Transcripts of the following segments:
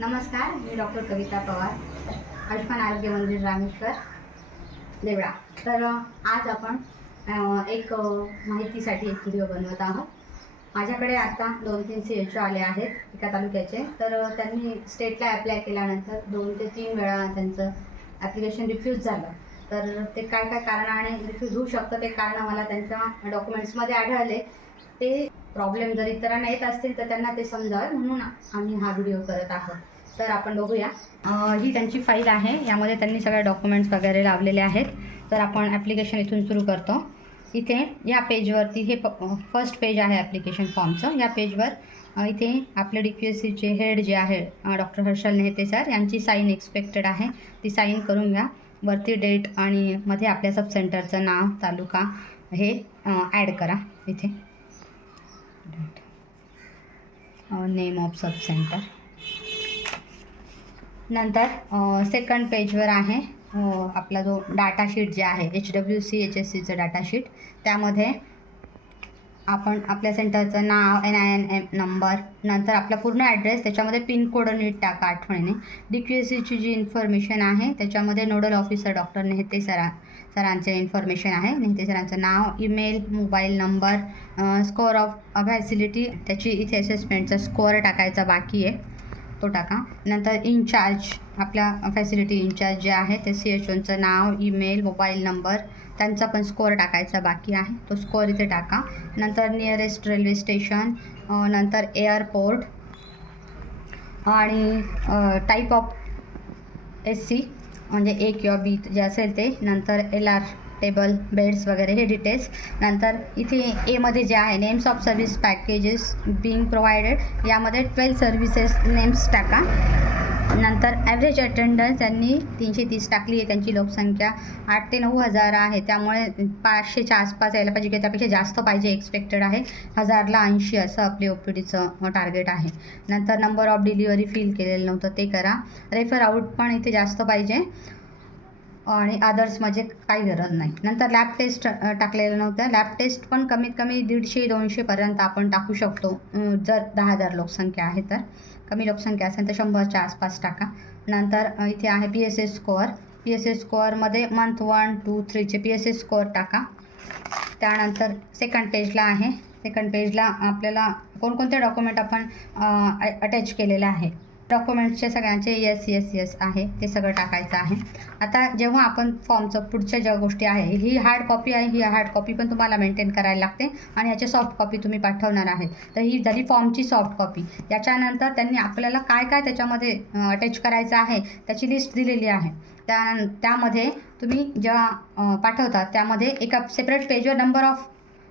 नमस्कार, मी डॉक्टर कविता पवार, आयुष्मान आरोग्य मंदिर रामेश्वर देवळा. तर आज आपण एक माहितीसाठी एक व्हिडिओ बनवत आहोत. माझ्याकडे आता 2-3 CHO आले आहेत एका तालुक्याचे. तर त्यांनी स्टेटला ॲप्लाय केल्यानंतर 2 ते 3 वेळा त्यांचं ॲप्लिकेशन रिफ्यूज झालं. तर ते काय काय कारणाने रिफ्यूज होऊ शकतं ते कारण मला त्यांच्या डॉक्युमेंट्समध्ये आढळले. ते प्रॉब्लेम जर इतरांना येत असतील तर त्यांना ते समजावं म्हणून आम्ही हा व्हिडिओ करत आहोत. तर आपण बघूया. ही त्यांची फाईल आहे. यामध्ये त्यांनी सगळे डॉक्युमेंट्स वगैरे लावलेले आहेत. तर आपण ॲप्लिकेशन इथून सुरू करतो. इथे या पेजवरती हे फर्स्ट पेज आहे ॲप्लिकेशन फॉर्मचं. या पेजवर इथे आपले DQSCचे हेड जे आहे डॉक्टर हर्षल नेहते सर यांची साईन एक्सपेक्टेड आहे. ती साईन करून घ्या. वरती डेट आणि मध्ये आपल्या सब सेंटरचं नाव, तालुका हे ॲड करा. इथे नेम ऑफ सब सेंटर. नंतर सेकंड पेजवर आहे आपला जो डाटा शीट जे आहे HWC HSCचं डाटा शीट. त्यामध्ये आपण आपल्या सेंटरचं नाव, NIN नंबर, नंतर आपला पूर्ण ॲड्रेस, त्याच्यामध्ये पिनकोड नीट टाका आठवणीने. DQSCची जी इन्फॉर्मेशन आहे त्याच्यामध्ये नोडल ऑफिसर डॉक्टर नेहते सरांचे इन्फॉर्मेशन आहे. नेहते सरांचं नाव, email, mobile number, score of facility, त्याची इथे असेसमेंटचा स्कोअर टाकायचा बाकी आहे, तो टाका. नंतर इन्चार्ज, आपल्या फॅसिलिटी इन्चार्ज जे आहे ते CHOचं नाव, ईमेल, मोबाईल नंबर, त्यांचा पण स्कोअर टाकायचा बाकी आहे, तो स्कोअर इथे टाका. नंतर नियरेस्ट रेल्वे स्टेशन, नंतर एअरपोर्ट आणि टाईप ऑफ SC म्हणजे A किंवा B जे असेल ते. नंतर LR टेबल, बेड्स वगैरे हे डिटेल्स. नंतर इथे एमध्ये जे आहे names of service packages being provided, यामध्ये 12 सर्व्हिसेस नेम्स टाका. नंतर ॲव्हरेज अटेंडन्स त्यांनी 330 टाकली आहे. त्यांची लोकसंख्या 8 ते 9 हजार आहे, त्यामुळे 500च्या आसपास यायला पाहिजे किंवा त्यापेक्षा जास्त पाहिजे एक्सपेक्टेड आहे. 1000ला 80 असं आपली OPDचं टार्गेट आहे. नंतर नंबर ऑफ डिलिव्हरी फिल केलेलं नव्हतं ते करा. रेफर आऊट पण इथे जास्त पाहिजे आणि अदर्स म्हणजे काही गरज नाही. नंतर लॅब टेस्ट टाकलेलं नव्हतं. लॅब टेस्ट पण कमीत कमी 150-200पर्यंत आपण टाकू शकतो जर 10,000 लोकसंख्या आहे तर. कमी लोकसंख्या असेल तर 100च्या आसपास टाका. नंतर इथे आहे PSS स्कोअर. PSS स्कोअरमध्ये मंथ 1, 2, 3चे PSS स्कोअर टाका. त्यानंतर सेकंड पेजला आहे. सेकंड पेजला आपल्याला कोणकोणते डॉक्युमेंट आपण अटॅच केलेलं आहे, डॉक्युमेंट्सचे सगळ्यांचे yes आहे ते सगळं टाकायचं आहे. आता जेव्हा आपण फॉर्मचं पुढच्या ज्या गोष्टी आहे, ही हार्ड कॉपी आहे, ही हार्ड कॉपी पण तुम्हाला मेंटेन करायला लागते आणि याची सॉफ्ट कॉपी तुम्ही पाठवणार आहे. तर ही झाली फॉर्मची सॉफ्ट कॉपी. याच्यानंतर त्यांनी आपल्याला काय काय त्याच्यामध्ये अटॅच करायचं आहे त्याची लिस्ट दिलेली आहे. त्यामध्ये तुम्ही जेव्हा पाठवता त्यामध्ये एका सेपरेट पेजवर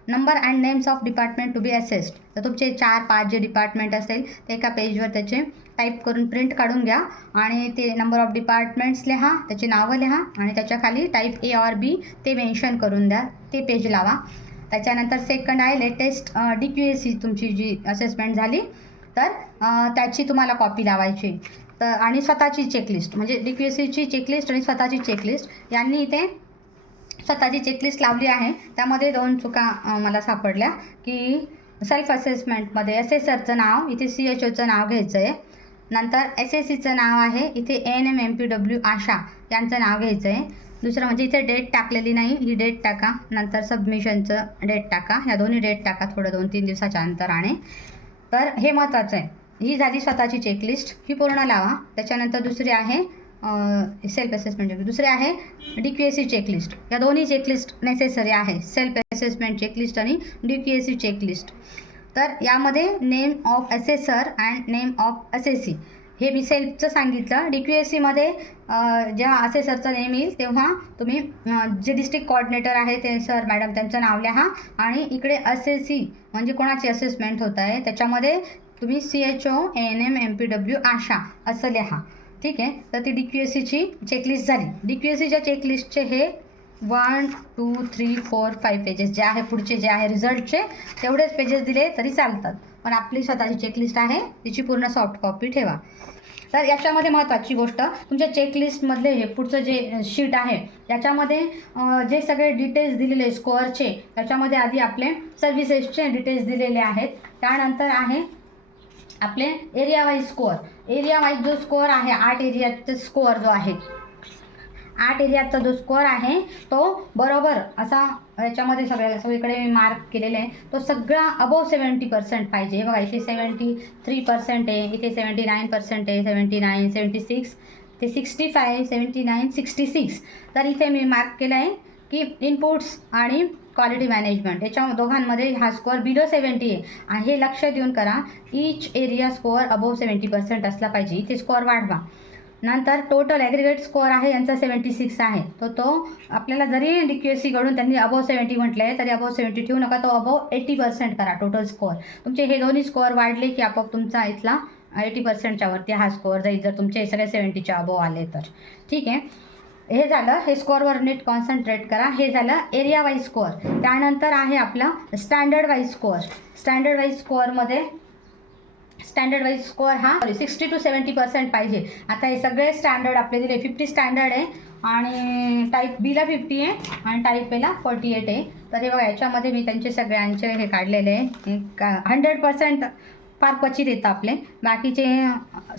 number and names of department to be assessed. तर तुमचे 4-5 जे डिपार्टमेंट असेल ते एका पेजवर त्याचे टाईप करून प्रिंट काढून घ्या आणि ते नंबर ऑफ डिपार्टमेंट्स लिहा, त्याची नावं लिहा आणि त्याच्याखाली टाईप A or B ते मेन्शन करून द्या, ते पेज लावा. त्याच्यानंतर सेकंड आहे लेटेस्ट DQSC तुमची जी असेसमेंट झाली तर त्याची तुम्हाला कॉपी लावायची. तर आणि स्वतःची चेकलिस्ट म्हणजे DQSCची चेकलिस्ट आणि स्वतःची चेकलिस्ट यांनी इथे स्वतःची चेकलिस्ट लावली आहे. त्यामध्ये 2 चुका मला सापडल्या की सेल्फ असेसमेंटमध्ये असेसरचं नाव इथे CHOचं नाव घ्यायचं आहे. नंतर SSCचं नाव आहे इथे ANM MPW आशा यांचं नाव घ्यायचं आहे. दुसरं म्हणजे इथे डेट टाकलेली नाही, ही डेट टाका. नंतर सबमिशनचं डेट टाका. ह्या दोन्ही डेट टाका थोडं 2-3 दिवसाच्या अंतराने. तर हे महत्त्वाचं आहे. ही झाली स्वतःची चेकलिस्ट, ही पूर्ण लावा. त्याच्यानंतर दुसरी आहे सेल्फ असेसमेंट, दुसरे आहे DQSC चेकलिस्ट. या दोन्ही चेकलिस्ट नेसेसरी आहे, सेल्फ असेसमेंट चेकलिस्ट आणि DQSC चेकलिस्ट. तर यामध्ये name of assessor and name of assessee हे मी सेल्फचं सांगितलं. DQSCमध्ये जेव्हा असेसरचं नेम येईल तेव्हा तुम्ही जे डिस्ट्रिक्ट कोऑर्डिनेटर आहे ते सर मॅडम त्यांचं नाव लिहा आणि इकडे असेसी म्हणजे कोणाची असेसमेंट होत आहे त्याच्यामध्ये तुम्ही CHO ANM MPW आशा असं लिहा. ठीक आहे. तर ती DQSCची चेकलिस्ट झाली. DQSCच्या चेकलिस्टचे हे 1, 2, 3, 4, 5 पेजेस जे आहे पुढचे जे आहे रिझल्टचे तेवढेच पेजेस दिले तरी चालतात, पण आपली स्वतःची चेकलिस्ट आहे तिची पूर्ण सॉफ्ट कॉपी ठेवा. तर याच्यामध्ये महत्त्वाची गोष्ट तुमच्या चेकलिस्टमधले हे पुढचं जे शीट आहे याच्यामध्ये जे सगळे डिटेल्स दिलेले स्कोअरचे त्याच्यामध्ये आधी आपले सर्व्हिसेसचे डिटेल्स दिलेले आहेत. त्यानंतर आहे आपले एरिया वाईज जो स्कोअर आहे 8 एरियाचा स्कोअर जो आहे 8 एरियाचा जो स्कोअर आहे तो बरोबर असा याच्यामध्ये सगळीकडे मी मार्क केलेले आहे, तो सगळा अबोव 70% पाहिजे. बघा इथे 73% आहे, इथे 79% आहे, 79, 76, ते 65, 79, 66. तर इथे मी मार्क केलं आहे की इनपुट्स आणि क्वालिटी मॅनेजमेंट याच्या दोघांमध्ये हा स्कोअर बिलो 70 आहे. आणि हे लक्ष देऊन करा, ईच एरिया स्कोअर अबोव 70% असला पाहिजे. इथे स्कोअर वाढवा. नंतर टोटल ॲग्रिगेट स्कोअर आहे यांचा 76 आहे, तो आपल्याला जरी DQSCकडून त्यांनी अबोव 70 म्हटलं आहे तरी अबोव 70 ठेवू नका, तो अबोव 80% करा टोटल स्कोअर. तुमचे हे दोन्ही स्कोअर वाढले की आपोआप तुमचा इथला 80%च्या वरती हा स्कोअर जाईल जर तुमचे सगळे 70च्या अबोव आले तर. ठीक आहे, हे झालं, हे स्कोअरवर नीट कॉन्सन्ट्रेट करा. हे झालं एरिया वाईज स्कोअर. त्यानंतर आहे आपला standard wise score. Standard wise score हा 60 to 70% पाहिजे. आता हे सगळे स्टँडर्ड आपले दिले, 50 स्टँडर्ड आहे आणि टाईप बीला 50 आहे आणि टाईप एला 48 आहे. तर हे बघा याच्यामध्ये मी त्यांचे सगळ्यांचे हे काढलेले आहे. 100% फार क्वचित येतं आपले, बाकीचे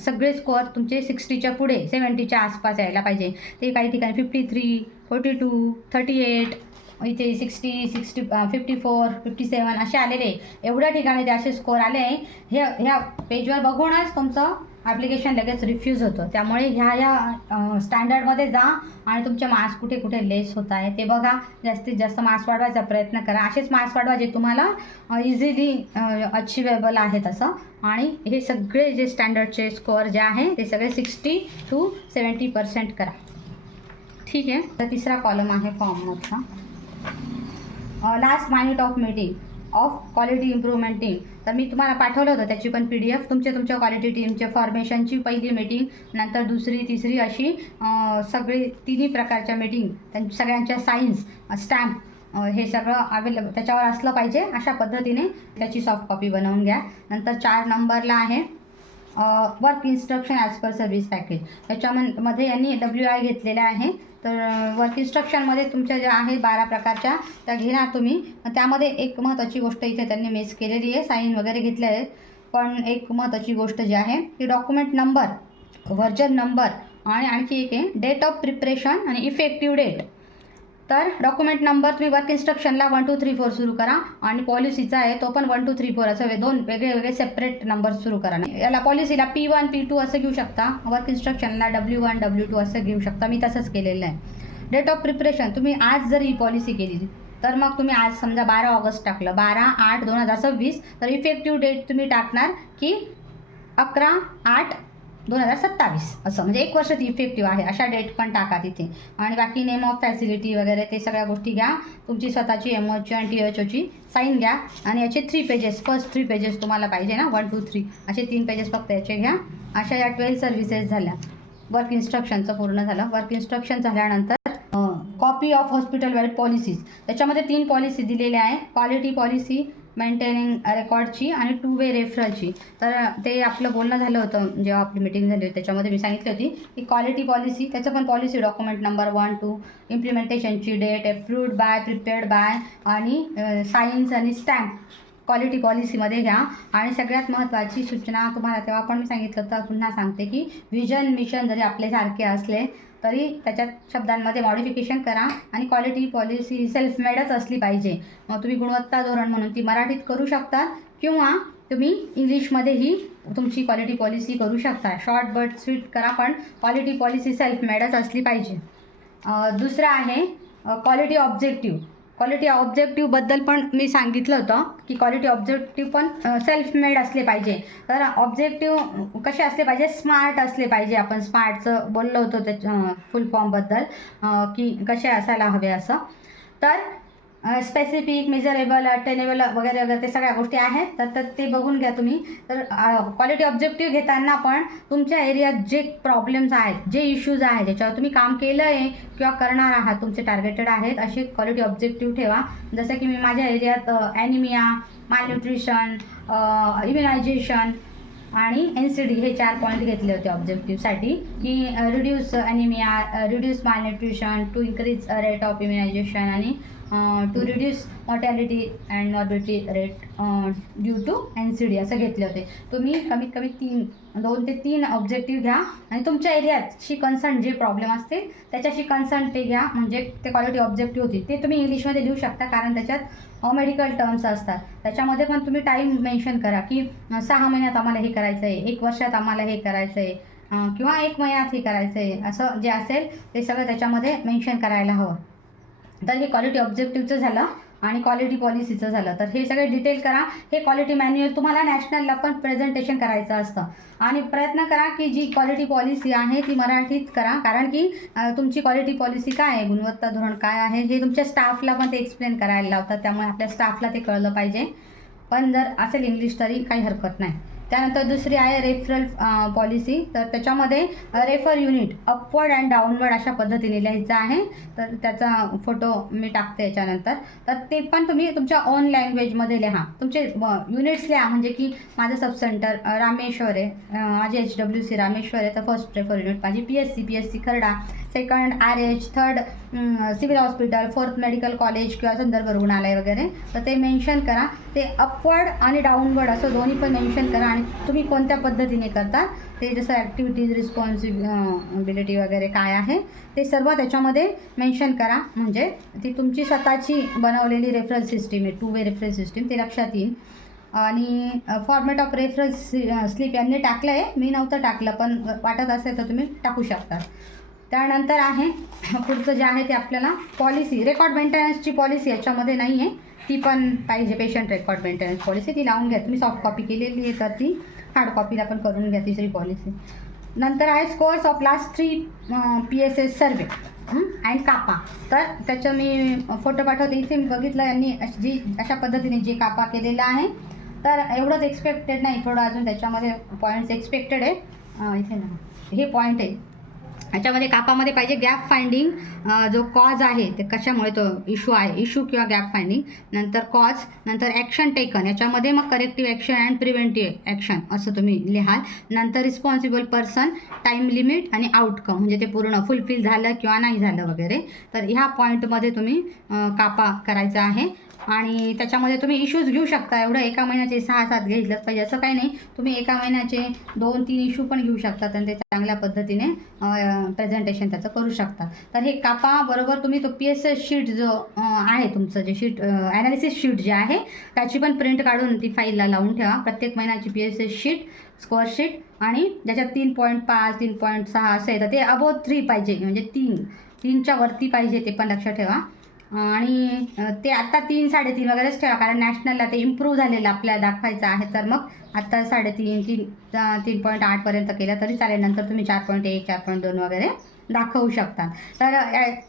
सगळे स्कोअर तुमचे 60च्या पुढे 70च्या आसपास यायला पाहिजे. ते काही ठिकाणी 53, 42, 38, इथे 60, 54, 57 असे आलेले. एवढ्या ठिकाणी ते असे स्कोअर आले आहे. ह्या पेजवर बघूनच तुमचं ॲप्लिकेशन लगेच रिफ्यूज होतं. त्यामुळे ह्या स्टँडर्डमध्ये जा आणि तुमचे मार्क्स कुठे कुठे लेस होत आहे ते बघा. जास्तीत जास्त मार्क्स वाढवायचा प्रयत्न करा. असेच मार्क्स वाढवा जे तुम्हाला इझिली अचिवेबल आहेत असं. आणि हे सगळे जे स्टँडर्डचे स्कोअर जे आहे ते सगळे 60 to 70% करा. ठीक आहे, तर तिसरा कॉलम आहे फॉर्ममधला last minute of meeting of quality improvement team. तर मी तुम्हाला पाठवलं होतं त्याची पण PDF. तुमच्या क्वालिटी टीमच्या फॉर्मेशनची पहिली मीटिंग, नंतर दुसरी, तिसरी अशी सगळी तिन्ही प्रकारच्या मीटिंग, त्यांच्या सगळ्यांच्या साईन्स, स्टॅम्प हे सगळं अवेलेबल त्याच्यावर असलं पाहिजे. अशा पद्धतीने त्याची सॉफ्ट कॉपी बनवून घ्या. नंतर 4 नंबरला आहे work instruction as per service package. त्याच्यामध्ये यांनी WI घेतलेल्या आहे. तर वर्क इन्स्ट्रक्शनमध्ये तुमच्या ज्या आहे 12 प्रकारच्या त्या घेणार तुम्ही. त्यामध्ये एक महत्त्वाची गोष्ट इथे त्यांनी मिस केलेली आहे, साईन वगैरे घेतले आहेत, पण एक महत्त्वाची गोष्ट जी आहे ती डॉक्युमेंट नंबर, व्हर्जन नंबर आणि आणखी एक आहे डेट ऑफ प्रिपरेशन आणि इफेक्टिव्ह डेट. तर डॉक्युमेंट नंबर तुम्ही वर्क इन्स्ट्रक्शनला 1, 2, 3, 4 सुरू करा आणि पॉलिसीचा आहे तो पण 1, 2, 3, 4 असं 2 वेगळे सेपरेट नंबर सुरू करा. याला पॉलिसीला P1, P2 असं घेऊ शकता, वर्क इन्स्ट्रक्शनला W1, W2 असं घेऊ शकता. मी तसंच केलेलं आहे. डेट ऑफ प्रिपरेशन तुम्ही आज जर ही पॉलिसी केली तर मग तुम्ही आज समजा 12 ऑगस्ट टाकलं, 12/8/2026, तर इफेक्टिव्ह डेट तुम्ही टाकणार की 11/8/2027 असं, म्हणजे 1 वर्ष ती इफेक्टिव्ह आहे अशा डेट पण टाका तिथे. आणि बाकी नेम ऑफ फॅसिलिटी वगैरे ते सगळ्या गोष्टी घ्या. तुमची स्वतःची MOची आणि THOची साईन घ्या. आणि याचे 3 पेजेस, फर्स्ट 3 पेजेस तुम्हाला पाहिजे ना, 1, 2, 3 असे 3 पेजेस फक्त याचे घ्या. अशा या 12 सर्व्हिसेस झाल्या. वर्क इन्स्ट्रक्शनचं पूर्ण झालं. वर्क इन्स्ट्रक्शन झाल्यानंतर copy of hospital wide policies. त्याच्यामध्ये 3 पॉलिसी दिलेल्या आहे, क्वालिटी पॉलिसी, मेंटेनिंग रेकॉर्डची आणि 2 वे रेफरलची. तर ते आपलं बोलणं झालं होतं जेव्हा आपली मीटिंग झाली होती, त्याच्यामध्ये मी सांगितली होती की क्वालिटी पॉलिसी त्याचं पण पॉलिसी डॉक्युमेंट नंबर 1, 2, इम्प्लिमेंटेशनची date, approved by, prepared by आणि सायन्स आणि स्टॅम्प क्वालिटी पॉलिसीमध्ये घ्या. आणि सगळ्यात महत्त्वाची सूचना तुम्हाला तेव्हा पण मी सांगितलं तर पुन्हा सांगते की व्हिजन मिशन जरी आपल्यासारखे असले तरी त्याच्यात शब्दांमध्ये मॉडिफिकेशन करा. आणि क्वालिटी पॉलिसी सेल्फ मेडच असली पाहिजे. मग तुम्ही गुणवत्ता धोरण म्हणून ती मराठीत करू शकता किंवा तुम्ही इंग्लिशमध्येही तुमची क्वालिटी पॉलिसी करू शकता. शॉर्ट बट स्वीट करा, पण क्वालिटी पॉलिसी सेल्फ मेडच असली पाहिजे. दुसरं आहे क्वालिटी ऑब्जेक्टिव्ह. क्वालिटी ऑब्जेक्टिव्हबद्दल पण मी सांगितलं होतं की क्वालिटी ऑब्जेक्टिव्ह पण सेल्फ मेड असले पाहिजे. तर ऑब्जेक्टिव्ह कसे असले पाहिजे, स्मार्ट असले पाहिजे. आपण स्मार्टचं बोललो होतो त्याच्या फुल फॉर्मबद्दल की कसे असायला हवे असं. तर स्पेसिफिक, मेजरेबल, अटेनेबल वगैरे वगैरे ते सगळ्या गोष्टी आहेत. तर ते बघून घ्या तुम्ही. तर क्वालिटी ऑब्जेक्टिव्ह घेताना पण तुमच्या एरियात जे प्रॉब्लेम्स आहेत, जे इश्यूज आहेत, ज्याच्यावर तुम्ही काम केलं आहे किंवा करणार आहात, तुमचे टार्गेटेड आहेत असे क्वालिटी ऑब्जेक्टिव्ह ठेवा. जसं की मी माझ्या एरियात ॲनिमिया, मालन्यूट्रिशन, इम्युनायझेशन आणि NCD हे 4 पॉईंट घेतले होते ऑब्जेक्टिव्हसाठी, की reduce anaemia, reduce malnutrition, to increase rate of immunisation आणि to reduce mortality and morbidity rate due to NCD असं घेतले होते. तुम्ही कमीत कमी 2 ते 3 ऑब्जेक्टिव्ह घ्या आणि तुमच्या एरियाशी कन्सर्न जे प्रॉब्लेम असतील त्याच्याशी कन्सर्न ते घ्या, म्हणजे ते क्वालिटी ऑब्जेक्टिव्ह होती. ते तुम्ही इंग्लिशमध्ये लिहू शकता कारण त्याच्यात मेडिकल टर्म्स असतात. त्याच्यामध्ये पण तुम्ही टाईम मेन्शन करा, की 6 महिन्यात आम्हाला हे करायचं आहे, 1 वर्षात आम्हाला हे करायचं आहे, किंवा 1 महिन्यात हे करायचं आहे, असं जे असेल ते सगळं त्याच्यामध्ये मेन्शन करायला हवं. तर हे क्वालिटी ऑब्जेक्टिव्हचं झालं आणि क्वालिटी पॉलिसीचं झालं. तर हे सगळे डिटेल करा. हे क्वालिटी मॅन्युअल तुम्हाला नॅशनलला पण प्रेझेंटेशन करायचं असतं आणि प्रयत्न करा की जी क्वालिटी पॉलिसी आहे ती मराठीत करा, कारण की तुमची क्वालिटी पॉलिसी काय आहे, गुणवत्ता धोरण काय आहे, हे तुमच्या स्टाफला पण ते एक्सप्लेन करायला लावतात. त्यामुळे आपल्या स्टाफला ते कळलं पाहिजे. पण जर असेल इंग्लिश तरी काही हरकत नाही. त्यानंतर दुसरी आहे रेफरल पॉलिसी. तर त्याच्यामध्ये refer unit upward and downward अशा पद्धतीने लिहायचं आहे. तर त्याचा फोटो मी टाकते याच्यानंतर. तर ते पण तुम्ही तुमच्या ओन लँग्वेजमध्ये लिहा. तुमचे युनिट्स लिहा, म्हणजे की माझं सब सेंटर रामेश्वर आहे, माझे HWC रामेश्वर आहे, तर फर्स्ट रेफर युनिट माझी PSC Kharda, second RH, third civil hospital, fourth medical college किंवा संदर्भ रुग्णालय वगैरे. तर ते मेन्शन करा. ते अपवर्ड आणि डाऊनवर्ड असं दोन्ही पण मेन्शन करा आणि तुम्ही कोणत्या पद्धतीने करता ते, जसं ॲक्टिव्हिटीज, रिस्पॉन्सिबिलिटी वगैरे काय आहे ते सर्व त्याच्यामध्ये मेन्शन करा. म्हणजे ती तुमची स्वतःची बनवलेली रेफरल सिस्टीम आहे, 2 वे रेफरल सिस्टीम, ते लक्षात येईल. आणि फॉर्मॅट ऑफ रेफरन्स स्लिप यांनी टाकलं आहे, मी नव्हतं टाकलं, पण वाटत असेल तर तुम्ही टाकू शकता. त्यानंतर आहे पुढचं जे आहे ते आपल्याला पॉलिसी, रेकॉर्ड मेंटेनन्सची पॉलिसी याच्यामध्ये नाही आहे, ती पण पाहिजे. पेशंट रेकॉर्ड मेंटेनन्स पॉलिसी ती लावून घ्या. तुम्ही सॉफ्ट कॉपी केलेली आहे तर ती हार्ड कॉपीला पण करून घ्या, तिसरी पॉलिसी. नंतर आहे scores of last 3 PSS survey and kappa. तर त्याचं मी फोटो पाठवते. इथे मी बघितलं यांनी अशा पद्धतीने जे कापा केलेला आहे. तर एवढंच एक्सपेक्टेड नाही, थोडं अजून त्याच्यामध्ये पॉईंट्स एक्सपेक्टेड आहे. इथे ना हे पॉईंट आहे. याच्यामध्ये कापामध्ये पाहिजे गॅप फाइंडिंग, जो कॉज आहे ते कशामुळे तो इशू आहे, इशू किंवा गॅप फाइंडिंग, नंतर कॉज, नंतर ॲक्शन टेकन, याच्यामध्ये मग corrective action and preventive action असं तुम्ही लिहाल. नंतर रिस्पॉन्सिबल पर्सन, टाईम लिमिट आणि आउटकम, म्हणजे ते पूर्ण फुलफिल झालं किंवा नाही झालं वगैरे. तर ह्या पॉईंटमध्ये तुम्ही कापा करायचा आहे. आणि त्याच्यामध्ये तुम्ही इश्यूज घेऊ शकता. एवढं एका महिन्याचे 6-7 घेतलंच पाहिजे असं काही नाही. तुम्ही एका महिन्याचे 2-3 इश्यू पण घेऊ शकतात आणि ते चांगल्या पद्धतीने प्रेझेंटेशन त्याचं करू शकता. तर हे कापा बरोबर तुम्ही तो PSS शीट जो आहे तुमचं, जे शीट ॲनालिसिस शीट जे आहे त्याची पण प्रिंट काढून ती फाईलला लावून ठेवा. प्रत्येक महिन्याची PSS शीट, स्कोअर शीट, आणि ज्याच्यात 3.5, 3.6 असं आहे तर ते अबोव 3 पाहिजे, म्हणजे 3च्या वरती पाहिजे, ते पण लक्षात ठेवा. आणि ते आत्ता 3-3.5 वगैरेच ठेवा, कारण नॅशनलला ते इम्प्रूव्ह झालेलं आपल्याला दाखवायचं आहे. तर मग आत्ता 3.5, 3.8पर्यंत केलं तरी चालेल. नंतर तुम्ही 4.1, 4.2 वगैरे दाखवू शकता. तर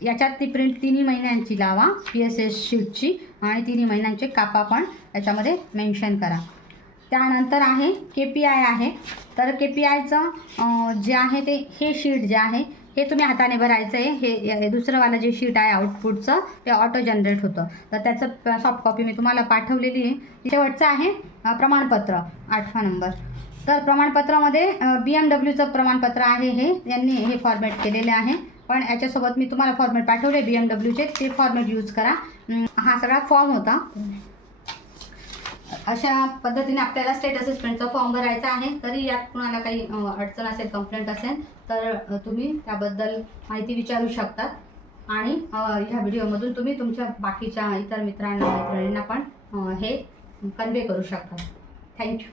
याच्यात ती प्रिंट 3 महिन्यांची लावा PSS शीटची, आणि 3 महिन्यांचे कापा पण याच्यामध्ये मेन्शन करा. त्यानंतर आहे KPI आहे. तर KPIचं जे आहे ते हे शीट जे आहे हे तुम्ही हाताने भरायचं आहे. हे दुसरंवालं जे शीट आहे आउटपुटचं ते ऑटो जनरेट होतं. तर त्याचं सॉफ्ट कॉपी मी तुम्हाला पाठवलेली आहे. शेवटचं आहे प्रमाणपत्र, 8वा नंबर. तर प्रमाणपत्रामध्ये BMWचं प्रमाणपत्र आहे, हे यांनी हे फॉर्मॅट केलेले आहे. पण याच्यासोबत मी तुम्हाला फॉर्मॅट पाठवले BMWचे, ते फॉर्मॅट यूज करा. हा सगळा फॉर्म होता. अशा पद्धतीने आपल्याला स्टेट असेसमेंटचा फॉर्म भरायचा आहे. तरी यात कुणाला काही अडचण असेल, कंप्लेंट असेल तर तुम्ही त्याबद्दल माहिती विचारू शकतात. आणि ह्या व्हिडिओमधून तुम्ही तुमच्या बाकीच्या इतर मित्रांना, मैत्रिणींना पण हे कन्वे करू शकता. थँक्यू.